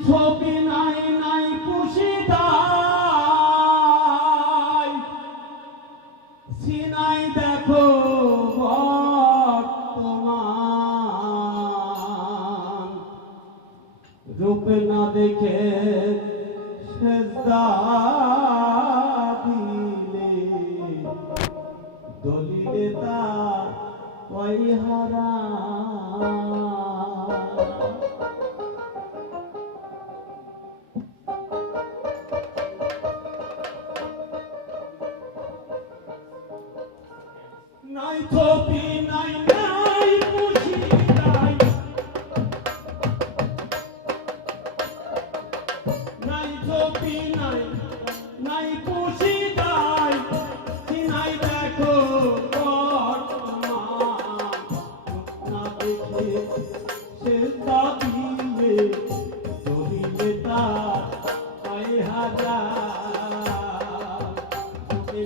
ছবি নাই নাই পুষিদাই সিনাই দেখো বর্তমান রূপ না দেখে সেজদা দিলে দলিলে তার ওই হারা নাই ছবি নাই নাই পুষিদাই নাই ছবি নাই নাই পুষিদাই সিনাই দেখো বর্তমান না দেখে সেজদা দিলে দলিলে তার ওই হারা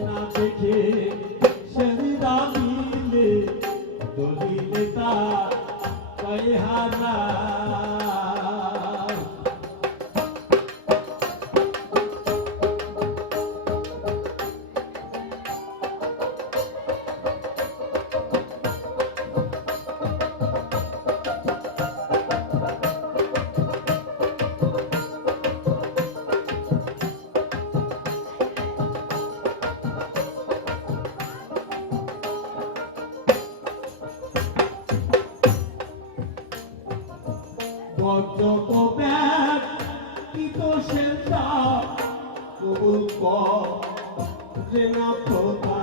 না দেখে সেজদা দিলে দলিলে তার ওই হারা বজ্রক ব্যতীত সেজদা কবুল করে না খোদা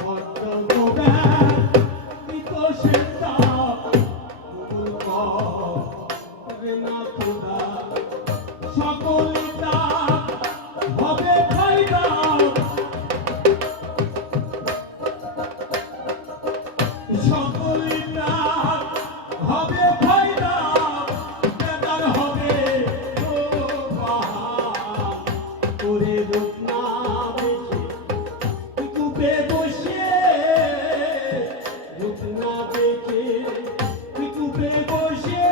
বজ্রক ব্যতীত সেজদা কবুল করে না খোদা সকলটা হবে ফায়দা সকলটা হবে ফায়দা করে রূপ না দেখে কুপে বসে রূপ না দেখে কুপে বসে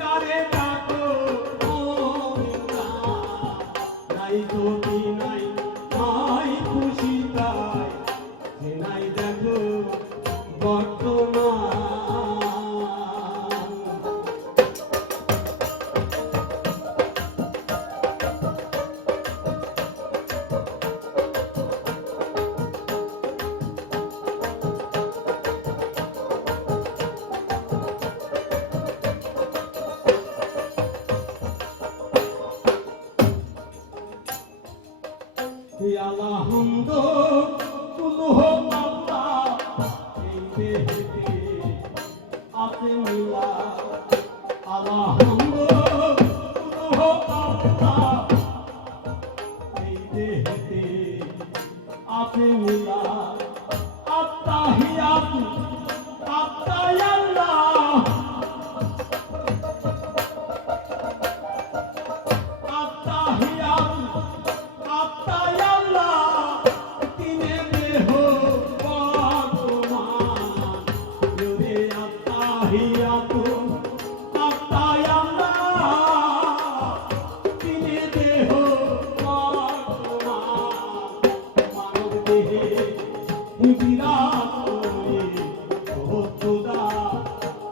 কারে ডাকো নাই ছবি নাই নাই খুশি তাই যে নাই দেখো বর্তমান আলহামদুলিল্লাহ এই দেহেতে আছে মিলা আলহামদুলিল্লাহ এই দেহেতে আছে মিলা আত্তাহিয়াতু আত্তায়াল্লাহ আত্তাহিয়াতু আত্তায়াল্লাহ তিনে দেহ বর্তমান রে আত্তাহিয়াতু আত্তায়াল্লাহ তিনে দেহ বর্তমান মানব দেহে বিরাট করে ও খোদা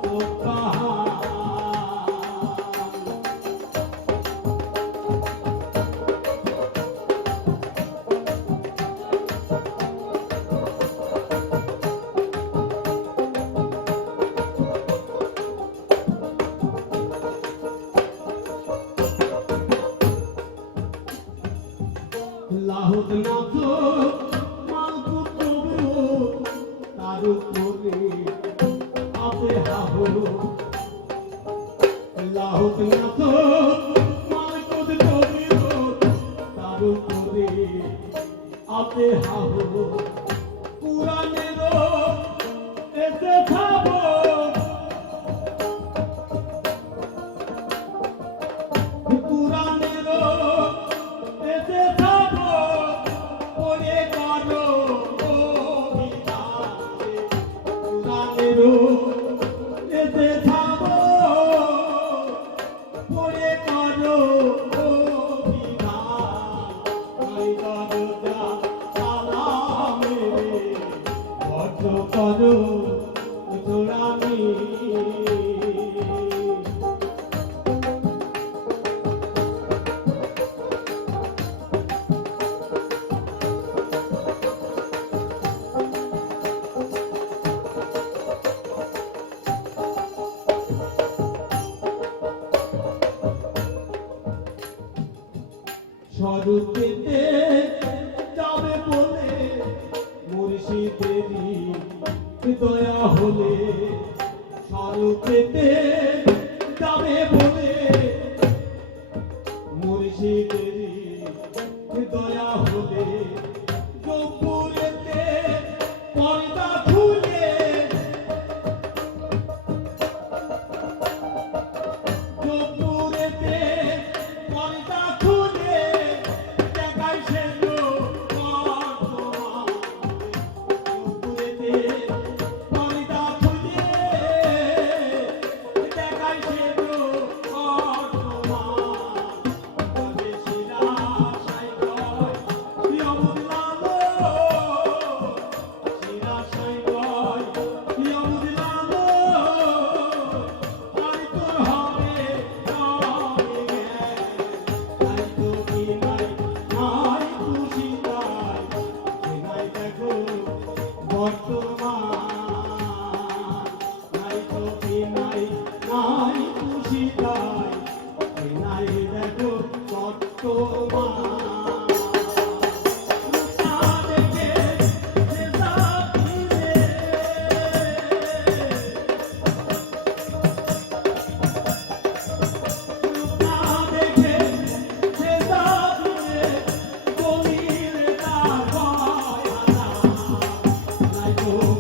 ও কাহান লাহুদ নাথো মালকুত তবু তার উপরে আপে হাহু লাহুদ নাথো মালকুত তবু তার উপরে আপে হাহু কুরআনের এতে খাবো কুরআনের এতে খাবো পরে করো কুরআনের এতে খাবো স্বরূপ পেতে যাবে বলে মুর্শিদেরই দয়া হলে স্বরূপ পেতে যাবে বলে মুর্শিদেরই দয়া হলে গোপুরেতে পর্দা খুলে গোপুরেতে পর্দা খুলে দেখাই সে গোপুরেতে পর্দা খুলে দেখাই সে Oh